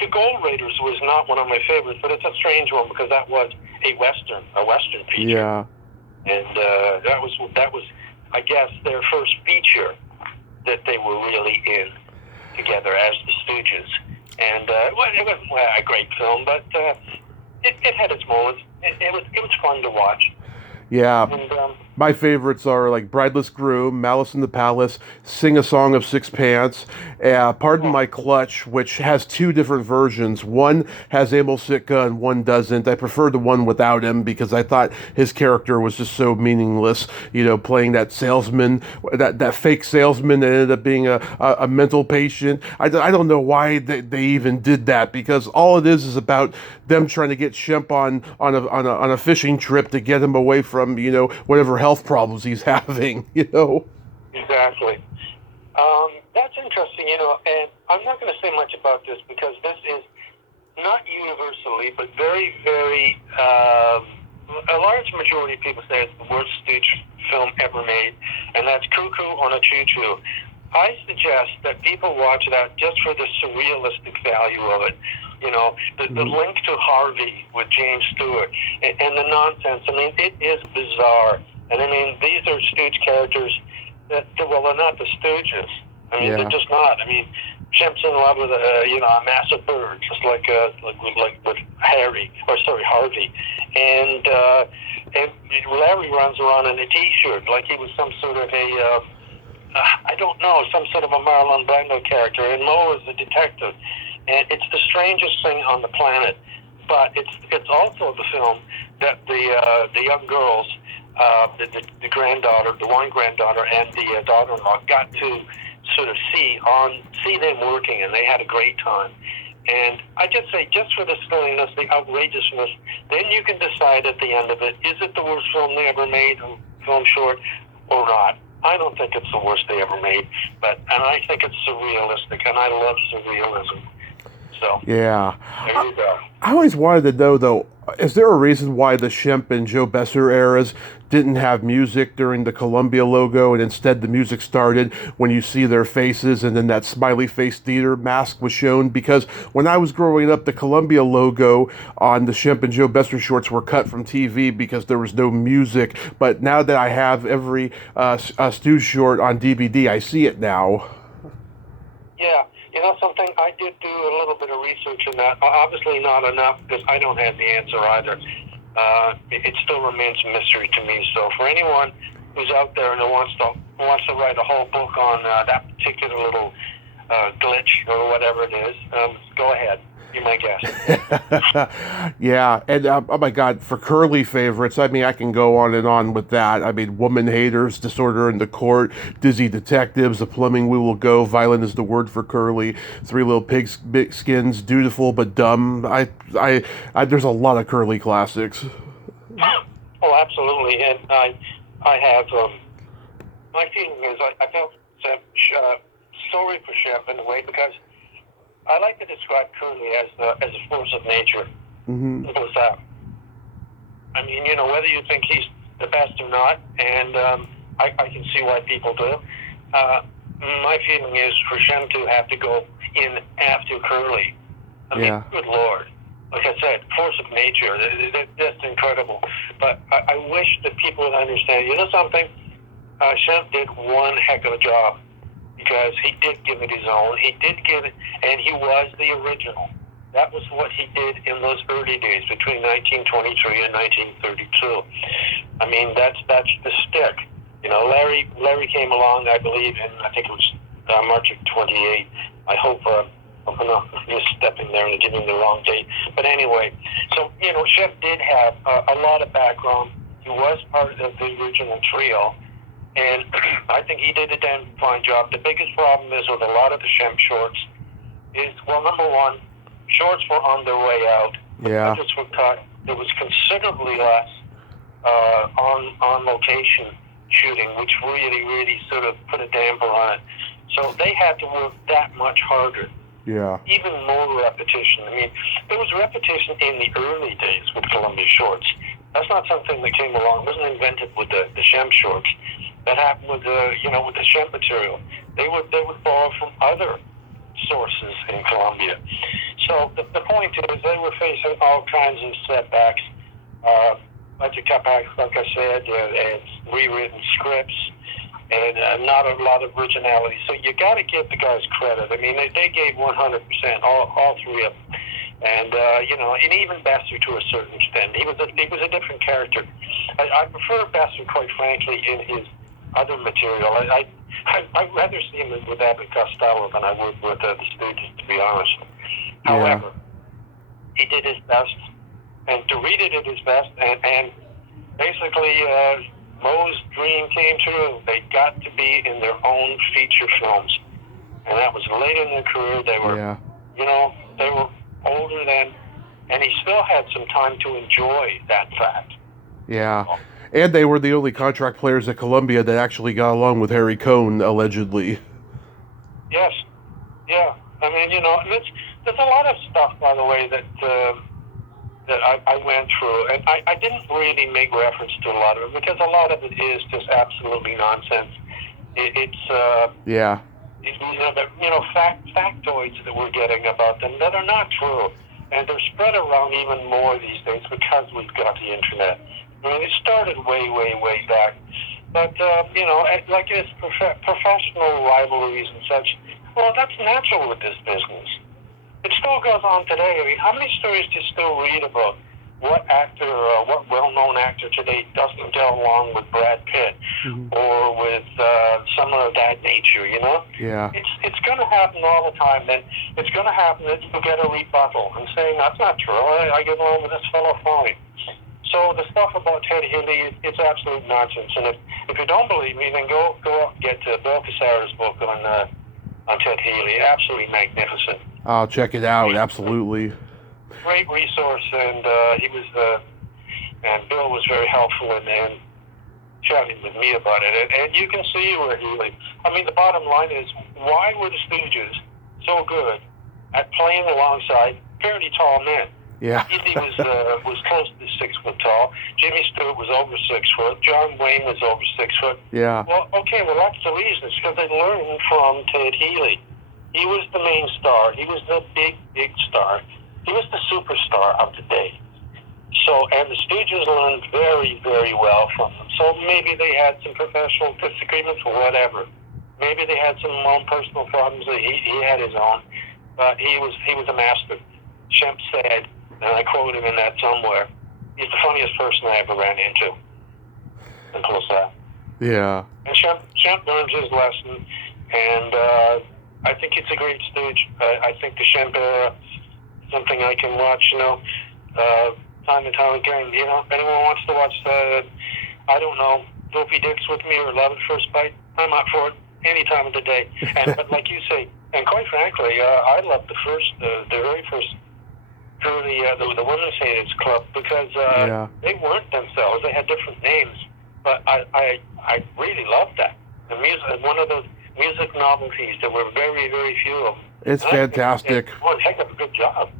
The Gold Raiders was not one of my favorites, but it's a strange one because that was a western feature. Yeah. And that was, I guess, their first feature that they were really in together as the Stooges. And it wasn't a great film, but it had its moments. It was fun to watch. Yeah. And My favorites are like Brideless Groom, Malice in the Palace, Sing a Song of Sixpence, Pardon Oh, My Clutch, which has two different versions. One has Emil Sitka and one doesn't. I prefer the one without him because I thought his character was just so meaningless, playing that salesman, that fake salesman that ended up being a mental patient. I don't know why they even did that because all it is about them trying to get Shemp on a fishing trip to get him away from whatever health problems he's having. exactly. That's interesting, and I'm not going to say much about this because this is not universally, but very, very, a large majority of people say it's the worst Stooge film ever made, and that's Cuckoo on a Choo Choo. I suggest that people watch that just for the surrealistic value of it. The link to Harvey with James Stewart and the nonsense. I mean, it is bizarre. And I mean, these are Stooge characters well, they're not the Stooges. I mean, they're just not. I mean, Shemp's in love with a massive bird, just like with Harvey, and Larry runs around in a T-shirt like he was some sort of I don't know, some sort of a Marlon Brando character, and Mo is the detective, and it's the strangest thing on the planet. But it's also the film that the young girls, the granddaughter, the one granddaughter, and the daughter-in-law got to sort of see them working, and they had a great time. And I just say, just for the silliness, the outrageousness, then you can decide at the end of it, is it the worst film they ever made, film short, or not? I don't think it's the worst they ever made, and I think it's surrealistic, and I love surrealism. So, Yeah. there you go. I always wanted to know, though, is there a reason why the Shemp and Joe Besser eras didn't have music during the Columbia logo, and instead the music started when you see their faces and then that smiley face theater mask was shown? Because when I was growing up, the Columbia logo on the Shemp and Joe Besser shorts were cut from TV because there was no music. But now that I have every Stooge short on DVD, I see it now. Yeah. Something, I did do a little bit of research in that. Obviously not enough because I don't have the answer either. It still remains a mystery to me. So for anyone who's out there and who wants to write a whole book on that particular little glitch or whatever it is, go ahead. Be my guest. Yeah, and oh my God, for Curly favorites, I mean, I can go on and on with that. I mean, Woman Haters, Disorder in the Court, Dizzy Detectives, The Plumbing We Will Go, Violent is the Word for Curly, Three Little Pigs, Big Skins, Dutiful but Dumb. There's a lot of Curly classics. Oh, absolutely, and I have my feeling is I felt sorry for Shep in a way because I like to describe Curly as a force of nature. Mm-hmm. It was that. I mean, whether you think he's the best or not, and I can see why people do. My feeling is for Shem to have to go in after Curly. I mean, good Lord. Like I said, force of nature. That's incredible. But I wish that people would understand. You know something? Shem did one heck of a job. Because he did give it his own. He did give it, and he was the original. That was what he did in those early days between 1923 and 1932. I mean, that's the stick. Larry came along, I believe, I think it was March of 28. I hope I'm not misstepping there and giving the wrong date. But anyway, so, Shep did have a lot of background. He was part of the original trio. And I think he did a damn fine job. The biggest problem is with a lot of the Shemp shorts is, well, number one, shorts were on their way out. Yeah. The budgets were cut. There was considerably less on location shooting, which really, really sort of put a damper on it. So they had to work that much harder. Yeah. Even more repetition. I mean, there was repetition in the early days with Columbia shorts. That's not something that came along. It wasn't invented with the Shemp shorts. That happened with with the Shemp material. They would borrow from other sources in Colombia. So the point is they were facing all kinds of setbacks, budget cutbacks, like I said, and rewritten scripts, and not a lot of originality. So you got to give the guys credit. I mean, they gave 100%, all three of them. And and even Besser to a certain extent. He was a different character. I prefer Besser, quite frankly, in his other material. I'd rather see him with Abbott Costello than I would with the Stooges, to be honest. Yeah. However, he did his best, and Dorita did his best, and basically Moe's dream came true. They got to be in their own feature films, and that was late in their career. They were, they were older than, and he still had some time to enjoy that fact. Yeah. And they were the only contract players at Columbia that actually got along with Harry Cohn, allegedly. Yes. Yeah. I mean, there's a lot of stuff, by the way, that I went through, and I didn't really make reference to a lot of it because a lot of it is just absolutely nonsense. Factoids that we're getting about them that are not true, and they're spread around even more these days because we've got the internet. I mean, it started way, way, way back, but like it's professional rivalries and such. Well, that's natural with this business. It still goes on today. I mean, how many stories do you still read about what actor or what well-known actor today doesn't get along with Brad Pitt or with someone of that nature, Yeah. It's going to happen all the time. Then it's going to happen that you'll get a rebuttal and saying, that's not true. I get along with this fellow fine. So the stuff about Ted Healy, it's absolute nonsense. And if you don't believe me, then go out and get Bill Cassara's book on Ted Healy. Absolutely magnificent. I'll check it out. Absolutely. Great resource, and he was, and Bill was very helpful in chatting with me about it. And you can see where Healy. I mean, the bottom line is, why were the Stooges so good at playing alongside fairly tall men? Yeah. Healy was close to 6 foot tall. Jimmy Stewart was over 6 foot. John Wayne was over 6 foot. Yeah. Well, okay, that's the reason. It's because they learned from Ted Healy. He was the main star. He was the big, big star. He was the superstar of the day. So, and the Stooges learned very, very well from them. So maybe they had some professional disagreements or whatever. Maybe they had some own personal problems. He had his own, but he was a master. Shemp said, and I quote him in that somewhere, he's the funniest person I ever ran into. Simple as that. Yeah. And Shemp learned his lesson, and I think it's a great Stooge. I think the Shemp era, something I can watch, time and time again. If anyone wants to watch I don't know, Dopey Dicks with me or Love at First Bite, I'm up for it any time of the day. But like you say, and quite frankly, I loved the very first through the Women's Haters Club because they weren't themselves. They had different names, but I really loved that. The music, one of those music novelties that were very, very few of them. It's fantastic. Well, heck of a good job.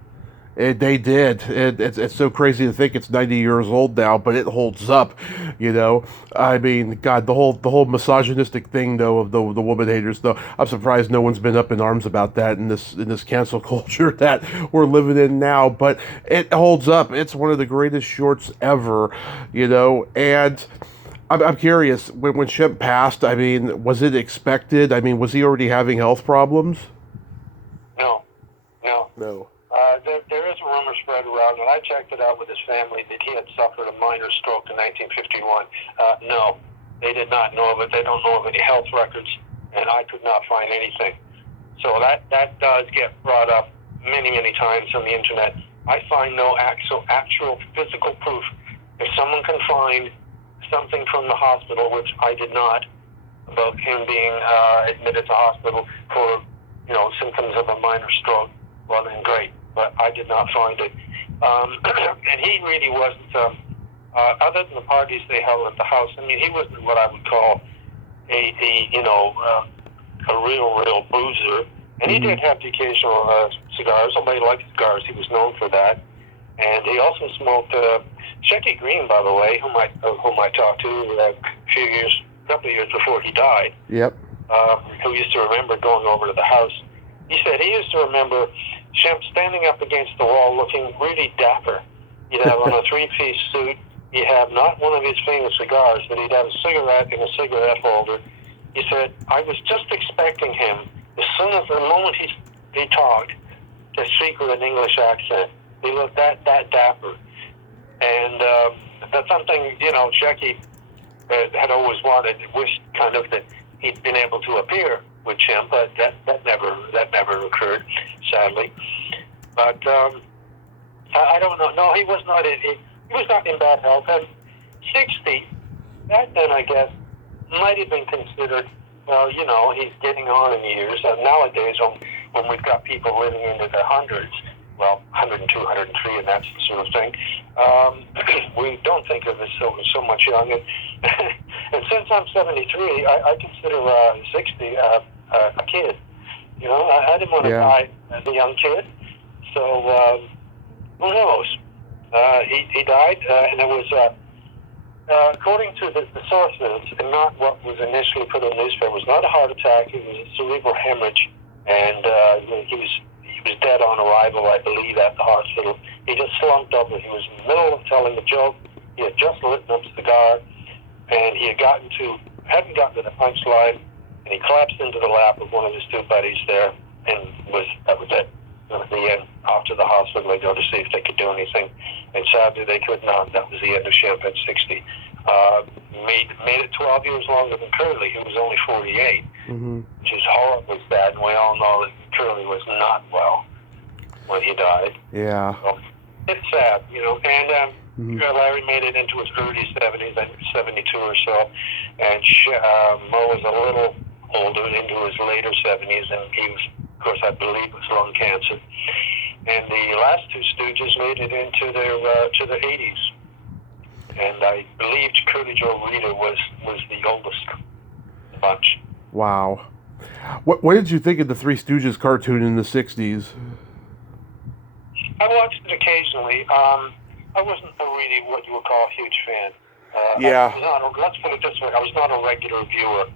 They did. It's so crazy to think it's 90 years old now, but it holds up. I mean, God, the whole misogynistic thing though of the woman haters though. I'm surprised no one's been up in arms about that in this cancel culture that we're living in now. But it holds up. It's one of the greatest shorts ever. And I'm curious when Shemp passed. I mean, was it expected? I mean, was he already having health problems? No. There is a rumor spread around, and I checked it out with his family, that he had suffered a minor stroke in 1951. No, they did not know of it. They don't know of any health records, and I could not find anything. So that does get brought up many, many times on the internet. I find no actual physical proof. If someone can find something from the hospital, which I did not, about him being admitted to hospital for symptoms of a minor stroke, well then great. But I did not find it. And he really wasn't, other than the parties they held at the house, I mean, he wasn't what I would call a real boozer. And he did have the occasional cigars. Nobody liked cigars. He was known for that. And he also smoked Shecky Green, by the way, whom I talked to a couple of years before he died. Yep. Who used to remember going over to the house. He said he used to remember Shemp standing up against the wall looking really dapper. He'd have on a three-piece suit. He'd have not one of his famous cigars, but he'd have a cigarette in a cigarette holder. He said, I was just expecting him, as soon as the moment he talked, to speak with an English accent. He looked that dapper. And that's something, Jackie had always wanted, wished kind of that he'd been able to appear with Chimp, but that never occurred, sadly. But I don't know. No, he was not in bad health. And 60 back then, I guess, might have been considered. Well, he's getting on in years. And nowadays, when we've got people living into their hundreds, well, 102, 103, and that sort of thing, we don't think of it so much young. And since I'm 73, I consider 60 a kid. I didn't want to die as a young kid. So who knows? He died, and it was, according to the sources, and not what was initially put in the newspaper, it was not a heart attack. It was a cerebral hemorrhage, and he was dead on arrival, I believe, at the hospital. He just slumped over. He was in the middle of telling a joke. He had just lit up a cigar, and he hadn't gotten to the punchline, and he collapsed into the lap of one of his two buddies there, and that was it. At the end, off to the hospital, they go to see if they could do anything, and sadly they could not. That was the end of Chimp at 60. Made it 12 years longer than Curly, who was only 48, which is horribly sad, and we all know that Curly was not well when he died. Yeah. So it's sad, and Larry made it into his early 70s, I think 72 or so, and Mo was a little older, into his later 70s, and he was, of course, I believe it was lung cancer. And the last two Stooges made it into their 80s. And I believe Curly Joe Rita was the oldest bunch. Wow. What did you think of the Three Stooges cartoon in the 60s? I watched it occasionally. I wasn't really what you would call a huge fan. Let's put it this way, I was not a regular viewer.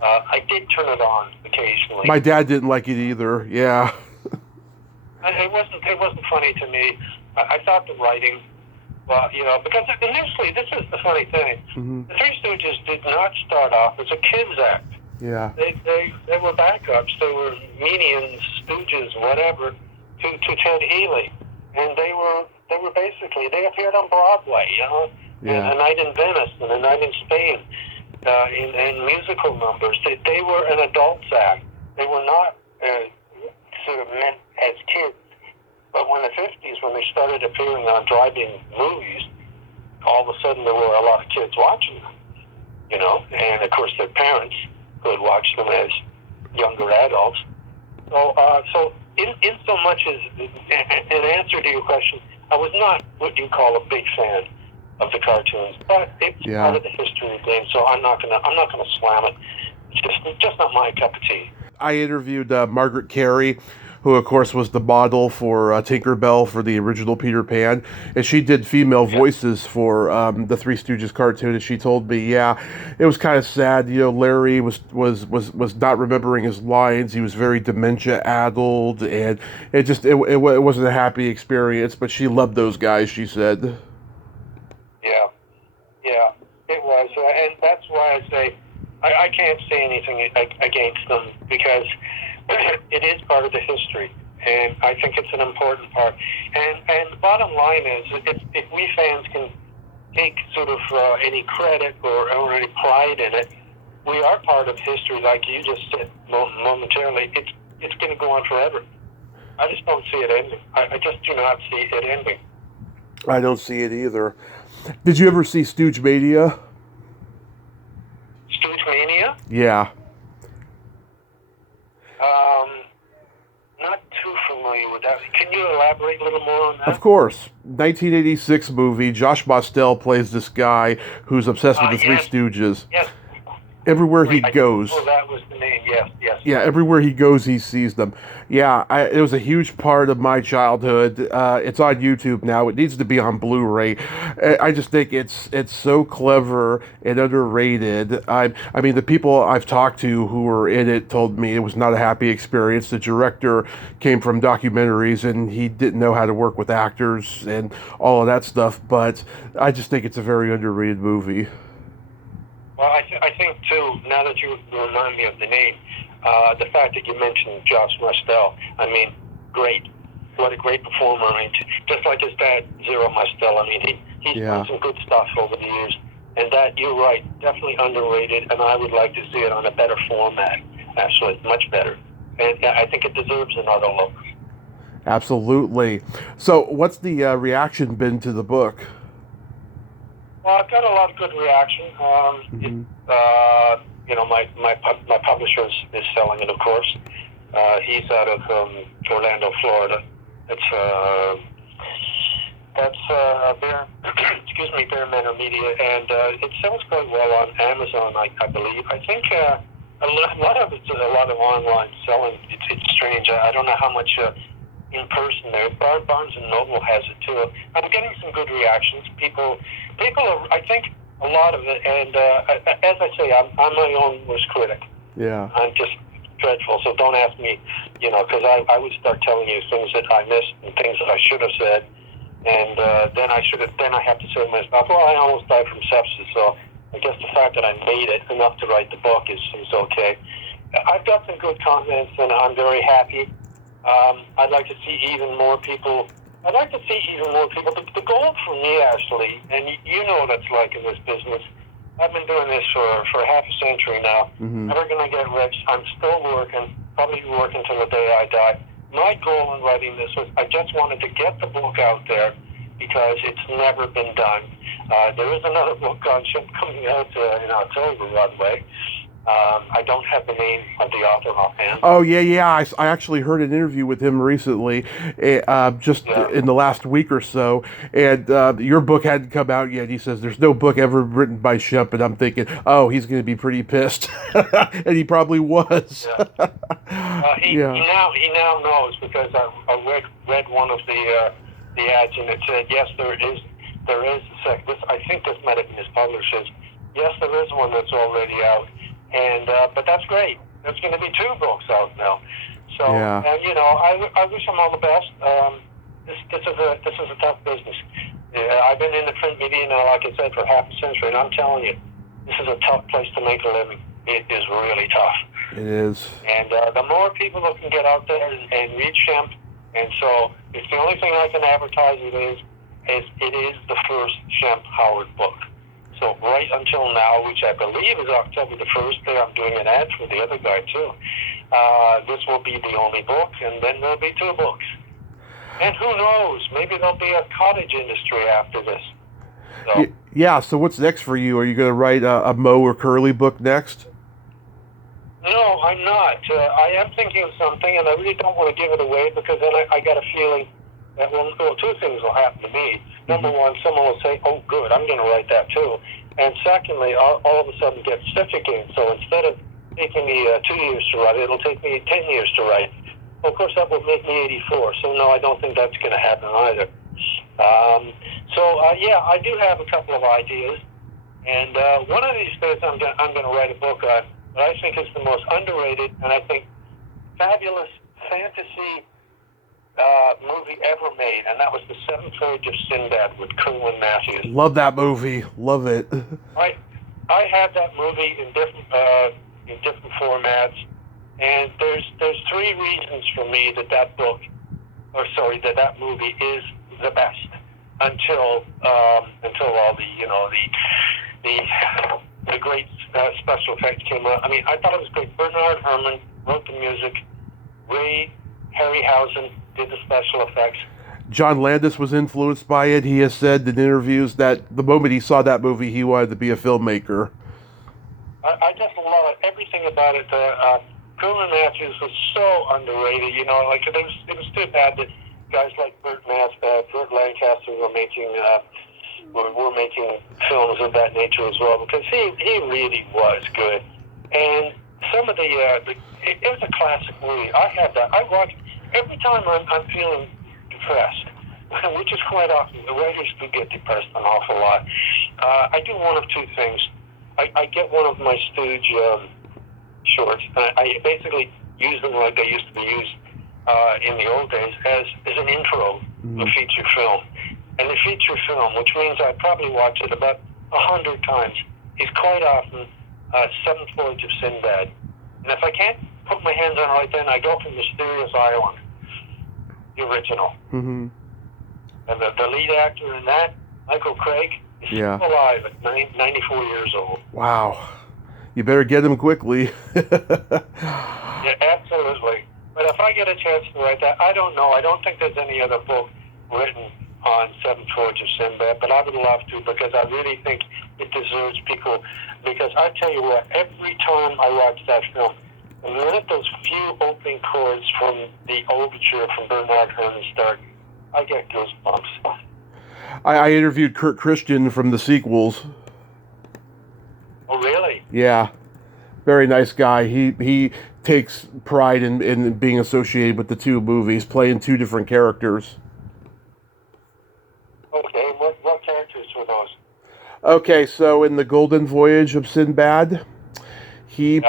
I did turn it on occasionally. My dad didn't like it either, yeah. It wasn't funny to me. I thought the writing, because initially, this is the funny thing. The Three Stooges did not start off as a kids act. Yeah. They were backups. They were medians, Stooges, whatever, to Ted Healy, and they were basically, they appeared on Broadway, Yeah. A Night in Venice and A Night in Spain, in musical numbers. They were an adults act. They were not sort of meant as kids. But when the 50s, when they started appearing on drive-in movies, all of a sudden there were a lot of kids watching them, and of course their parents could watch them as younger adults. So in so much as an answer to your question, I was not what you call a big fan of the cartoons, but it's part of the history of the game. So I'm not gonna slam it. It's just not my cup of tea. I interviewed Margaret Carey, who of course was the model for Tinkerbell for the original Peter Pan, and she did female voices for the Three Stooges cartoon. And she told me, it was kind of sad. Larry was not remembering his lines. He was very dementia-addled, and it wasn't a happy experience. But she loved those guys, she said. Yeah, it was, and that's why I say I can't say anything against them, because it is part of the history, and I think it's an important part. And the bottom line is, if we fans can take sort of any credit or any pride in it, we are part of history, like you just said momentarily. It's going to go on forever. I just don't see it ending. I just do not see it ending. I don't see it either. Did you ever see Stooge Mania? Stooge Mania? Yeah. Not too familiar with that. Can you elaborate a little more on that? Of course. 1986 movie. Josh Mostel plays this guy who's obsessed with the Three Stooges. Yes. Everywhere he goes. Oh, that was the name. Yes. Yeah, everywhere he goes, he sees them. Yeah, it was a huge part of my childhood. It's on YouTube now. It needs to be on Blu-ray. I just think it's so clever and underrated. I mean, the people I've talked to who were in it told me it was not a happy experience. The director came from documentaries, and he didn't know how to work with actors and all of that stuff. But I just think it's a very underrated movie. Well, I think, too, now that you remind me of the name, the fact that you mentioned Josh Mostel, I mean, great. What a great performer. I mean, just like his dad, Zero Mostel, I mean, He's Yeah. done some good stuff over the years. And that, you're right, definitely underrated, and I would like to see it on a better format, actually, much better. And I think it deserves another look. Absolutely. So, what's the reaction been to the book? Well, I've got a lot of good reaction. My publisher is selling it, of course. He's out of Orlando, Florida. That's Bear Manor Media, and it sells quite well on Amazon, I believe. I think a lot of it's a lot of online selling. It's strange. I don't know how much in person there. Barnes and Noble has it too. I'm getting some good reactions. People are. I think a lot of it, and as I say, I'm my own worst critic. Yeah. I'm just dreadful. So don't ask me, because I would start telling you things that I missed and things that I should have said. And then I have to say to myself, well, I almost died from sepsis, so I guess the fact that I made it enough to write the book is okay. I've got some good comments, and I'm very happy. I'd like to see even more people. The goal for me, actually, and you know what it's like in this business. I've been doing this for half a century now. Mm-hmm. Never going to get rich. I'm still working, probably working till the day I die. My goal in writing this was I just wanted to get the book out there because it's never been done. There is another book on ship coming out in October, by the way. I don't have the name of the author offhand. Oh, yeah. I actually heard an interview with him recently, in the last week or so, and your book hadn't come out yet. He says there's no book ever written by Shemp, and I'm thinking, oh, he's going to be pretty pissed, and he probably was. Yeah. He now knows, because I read one of the ads, and it said, yes, there is I think this might have been his publisher's. Yes, there is one that's already out. And but that's great. There's going to be 2 books out now. So, yeah. And I wish them all the best. This is a tough business. I've been in the print media now, like I said, for half a century, and I'm telling you, this is a tough place to make a living. It is really tough. It is. And the more people that can get out there and read Shemp, and so it's the only thing I can advertise it is the first Shemp Howard book. So right until now, which I believe is October the 1st, there I'm doing an ad for the other guy too. This will be the only book, and then there'll be 2 books. And who knows? Maybe there'll be a cottage industry after this. So. Yeah. So what's next for you? Are you going to write a Moe or Curly book next? No, I'm not. I am thinking of something, and I really don't want to give it away because then I got a feeling that 2 things will happen to me. Number one, someone will say, oh, good, I'm going to write that too. And secondly, I'll all of a sudden get stiff again. So instead of taking me 2 years to write, it'll take me 10 years to write. Well, of course, that will make me 84. So no, I don't think that's going to happen either. I do have a couple of ideas. And one of these days I'm going to write a book on what I think is the most underrated and I think fabulous fantasy movie ever made, and that was The Seventh Voyage of Sinbad with Kerwin Matthews. Love that movie. Love it. I have that movie in different formats, and there's 3 reasons for me that movie is the best until all the great special effects came out. I mean, I thought it was great. Bernard Herrmann wrote the music. Ray Harryhausen did the special effects. John Landis was influenced by it. He has said in interviews that the moment he saw that movie, he wanted to be a filmmaker. I just love it. Everything about it. Kerwin Matthews was so underrated. It was too bad that guys like Burt Lancaster were making films of that nature as well, because he really was good. And some of it was a classic movie. I have that. I watch every time I'm feeling depressed, which is quite often. The writers do get depressed an awful lot. I do one of 2 things. I get one of my Stooge shorts, and I basically use them like they used to be used in the old days as an intro to a feature film. And the feature film, which means I probably watch it about 100 times, is quite often Seventh Voyage of Sinbad. And if I can't put my hands on it right then, I go for Mysterious Island, the original. Mm-hmm. And the lead actor in that Michael Craig is Yeah. still alive at 94 years old. Wow. You better get him quickly. Yeah, absolutely. But if I get a chance to write that, I don't know. I don't think there's any other book written on Seven Forge of Sinbad, but I would love to because I really think it deserves people. Because I tell you what, every time I watch that film, the minute those few opening chords from the overture from Bernard Herrmann start, I get goosebumps. I interviewed Kurt Christian from the sequels. Oh, really? Yeah. Very nice guy. He takes pride in being associated with the two movies, playing two different characters. Okay, what characters were those? Okay, so in the Golden Voyage of Sinbad, he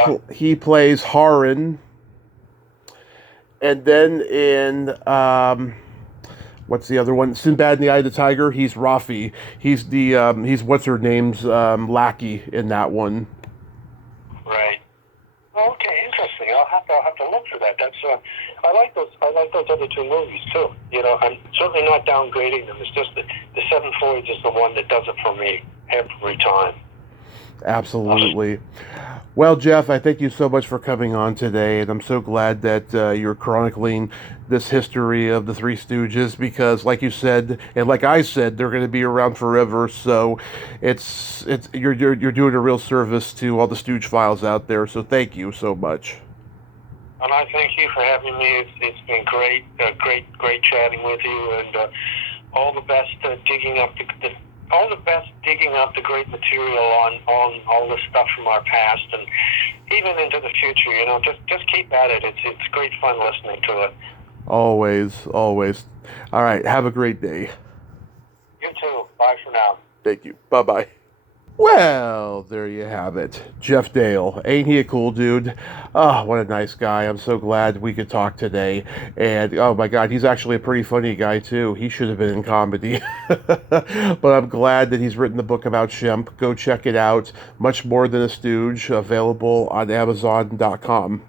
plays Haran, and then in what's the other one? Sinbad and the Eye of the Tiger. He's Rafi. He's what's her name's lackey in that one. Right. Okay, interesting. I'll have to look for that. That's I like those other two movies too. You know, I'm certainly not downgrading them. It's just that the Seven Voyage is the one that does it for me every time. Absolutely. Well, Geoff, I thank you so much for coming on today, and I'm so glad that you're chronicling this history of the Three Stooges because, like you said, and like I said, they're going to be around forever. So, you're doing a real service to all the Stooge files out there. So, thank you so much. And I thank you for having me. It's been great, great chatting with you, and all the best digging up the great material on all this stuff from our past and even into the future. You know, just keep at it. It's great fun listening to it. Always. All right. Have a great day. You too. Bye for now. Thank you. Bye-bye. Well, there you have it. Geoff Dale. Ain't he a cool dude? Oh, what a nice guy. I'm so glad we could talk today. And, oh my God, he's actually a pretty funny guy, too. He should have been in comedy. But I'm glad that he's written the book about Shemp. Go check it out. Much More Than a Stooge, available on Amazon.com.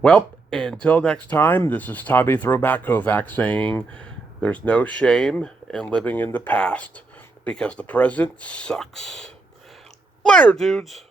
Well, until next time, this is Tommy Throwback Kovac saying, there's no shame in living in the past. Because the present sucks. Later, dudes!